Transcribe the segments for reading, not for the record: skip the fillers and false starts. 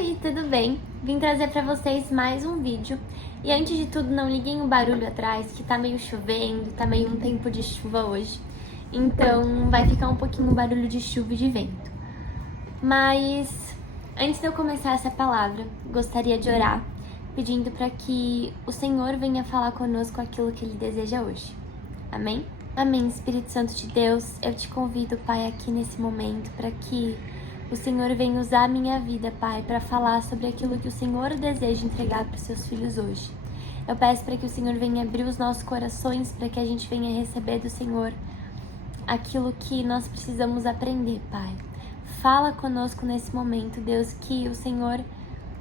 Oi, tudo bem? Vim trazer pra vocês mais um vídeo. E antes de tudo, não liguem o barulho atrás, que tá meio chovendo, tá meio um tempo de chuva hoje. Então vai ficar um pouquinho o barulho de chuva e de vento. Mas antes de eu começar essa palavra, gostaria de orar, pedindo para que o Senhor venha falar conosco aquilo que Ele deseja hoje. Amém? Amém, Espírito Santo de Deus, eu te convido, Pai, aqui nesse momento, para que o Senhor venha usar a minha vida, Pai, para falar sobre aquilo que o Senhor deseja entregar para os seus filhos hoje. Eu peço para que o Senhor venha abrir os nossos corações, para que a gente venha receber do Senhor aquilo que nós precisamos aprender, Pai. Fala conosco nesse momento, Deus, que o Senhor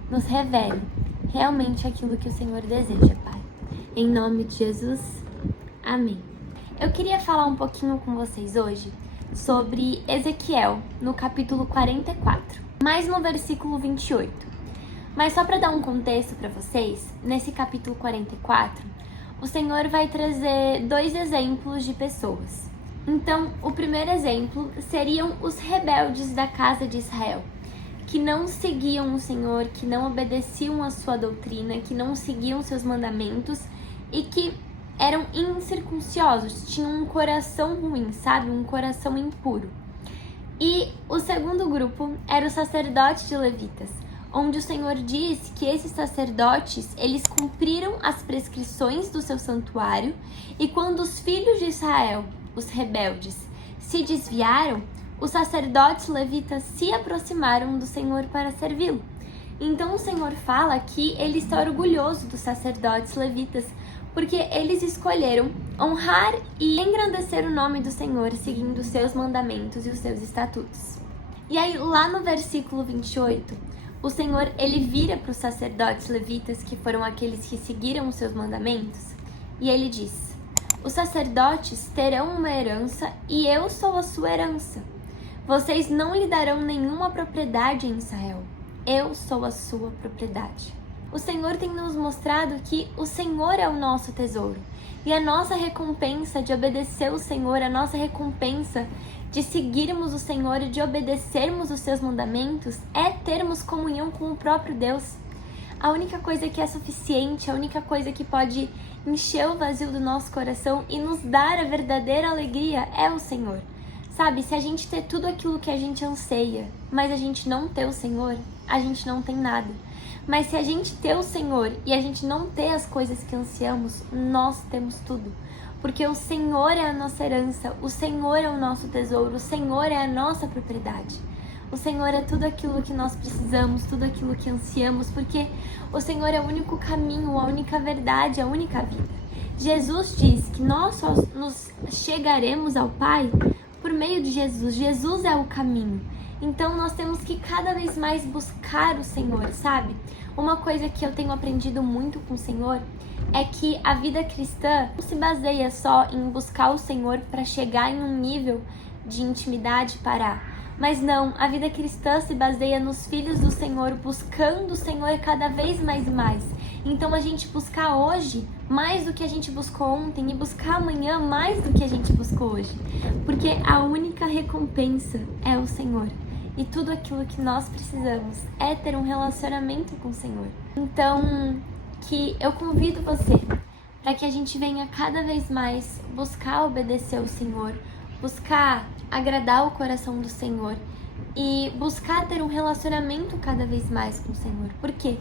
nos revele realmente aquilo que o Senhor deseja, Pai. Em nome de Jesus, amém. Eu queria falar um pouquinho com vocês hoje sobre Ezequiel, no capítulo 44, mais no versículo 28. Mas só para dar um contexto para vocês, nesse capítulo 44, o Senhor vai trazer dois exemplos de pessoas. Então, o primeiro exemplo seriam os rebeldes da casa de Israel, que não seguiam o Senhor, que não obedeciam a sua doutrina, que não seguiam seus mandamentos e que eram incircunciosos, tinham um coração ruim, sabe? Um coração impuro. E o segundo grupo era os sacerdotes de levitas, onde o Senhor diz que esses sacerdotes, eles cumpriram as prescrições do seu santuário, e quando os filhos de Israel, os rebeldes, se desviaram, os sacerdotes levitas se aproximaram do Senhor para servi-lo. Então o Senhor fala que Ele está orgulhoso dos sacerdotes levitas, porque eles escolheram honrar e engrandecer o nome do Senhor, seguindo os seus mandamentos e os seus estatutos. E aí, lá no versículo 28, o Senhor, Ele vira para os sacerdotes levitas, que foram aqueles que seguiram os seus mandamentos, e Ele diz: os sacerdotes terão uma herança e eu sou a sua herança. Vocês não lhe darão nenhuma propriedade em Israel. Eu sou a sua propriedade. O Senhor tem nos mostrado que o Senhor é o nosso tesouro. E a nossa recompensa de obedecer o Senhor, a nossa recompensa de seguirmos o Senhor e de obedecermos os seus mandamentos é termos comunhão com o próprio Deus. A única coisa que é suficiente, a única coisa que pode encher o vazio do nosso coração e nos dar a verdadeira alegria é o Senhor. Sabe, se a gente ter tudo aquilo que a gente anseia, mas a gente não ter o Senhor, a gente não tem nada. Mas se a gente ter o Senhor e a gente não ter as coisas que ansiamos, nós temos tudo. Porque o Senhor é a nossa herança, o Senhor é o nosso tesouro, o Senhor é a nossa propriedade. O Senhor é tudo aquilo que nós precisamos, tudo aquilo que ansiamos, porque o Senhor é o único caminho, a única verdade, a única vida. Jesus diz que nós só nos chegaremos ao Pai por meio de Jesus. Jesus é o caminho. Então nós temos que cada vez mais buscar o Senhor, sabe? Uma coisa que eu tenho aprendido muito com o Senhor é que a vida cristã não se baseia só em buscar o Senhor para chegar em um nível de intimidade e parar. Mas não, a vida cristã se baseia nos filhos do Senhor, buscando o Senhor cada vez mais e mais. Então a gente buscar hoje mais do que a gente buscou ontem e buscar amanhã mais do que a gente buscou hoje. Porque a única recompensa é o Senhor. E tudo aquilo que nós precisamos é ter um relacionamento com o Senhor. Então, que eu convido você para que a gente venha cada vez mais buscar obedecer ao Senhor, buscar agradar o coração do Senhor e buscar ter um relacionamento cada vez mais com o Senhor. Por quê?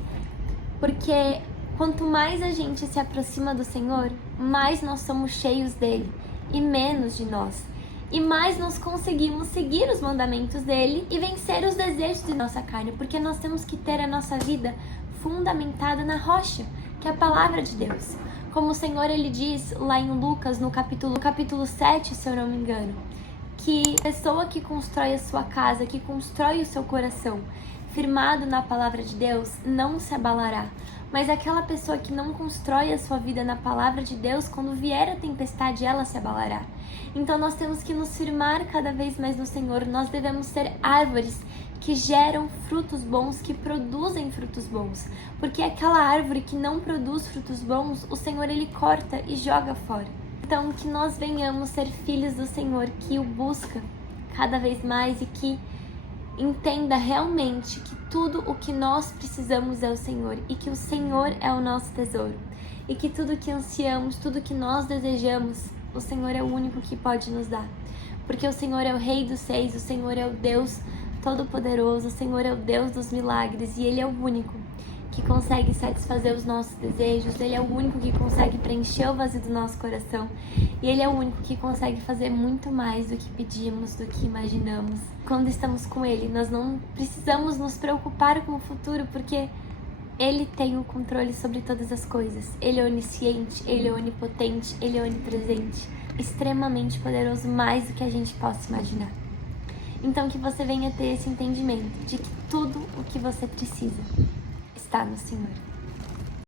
Porque quanto mais a gente se aproxima do Senhor, mais nós somos cheios dele e menos de nós. E mais nós conseguimos seguir os mandamentos dele e vencer os desejos de nossa carne, porque nós temos que ter a nossa vida fundamentada na rocha, que é a palavra de Deus. Como o Senhor, ele diz lá em Lucas, no capítulo 7, se eu não me engano, que a pessoa que constrói a sua casa, que constrói o seu coração, firmado na palavra de Deus, não se abalará. Mas aquela pessoa que não constrói a sua vida na palavra de Deus, quando vier a tempestade, ela se abalará. Então nós temos que nos firmar cada vez mais no Senhor. Nós devemos ser árvores que geram frutos bons, que produzem frutos bons. Porque aquela árvore que não produz frutos bons, o Senhor, ele corta e joga fora. Então que nós venhamos ser filhos do Senhor, que o busca cada vez mais e que entenda realmente que tudo o que nós precisamos é o Senhor e que o Senhor é o nosso tesouro e que tudo que ansiamos, tudo que nós desejamos, o Senhor é o único que pode nos dar, porque o Senhor é o Rei dos Reis, o Senhor é o Deus Todo-Poderoso, o Senhor é o Deus dos milagres e Ele é o único que consegue satisfazer os nossos desejos, Ele é o único que consegue preencher o vazio do nosso coração e Ele é o único que consegue fazer muito mais do que pedimos, do que imaginamos. Quando estamos com Ele, nós não precisamos nos preocupar com o futuro, porque Ele tem o controle sobre todas as coisas. Ele é onisciente, Ele é onipotente, Ele é onipresente, extremamente poderoso, mais do que a gente possa imaginar. Então que você venha ter esse entendimento de que tudo o que você precisa está no Senhor.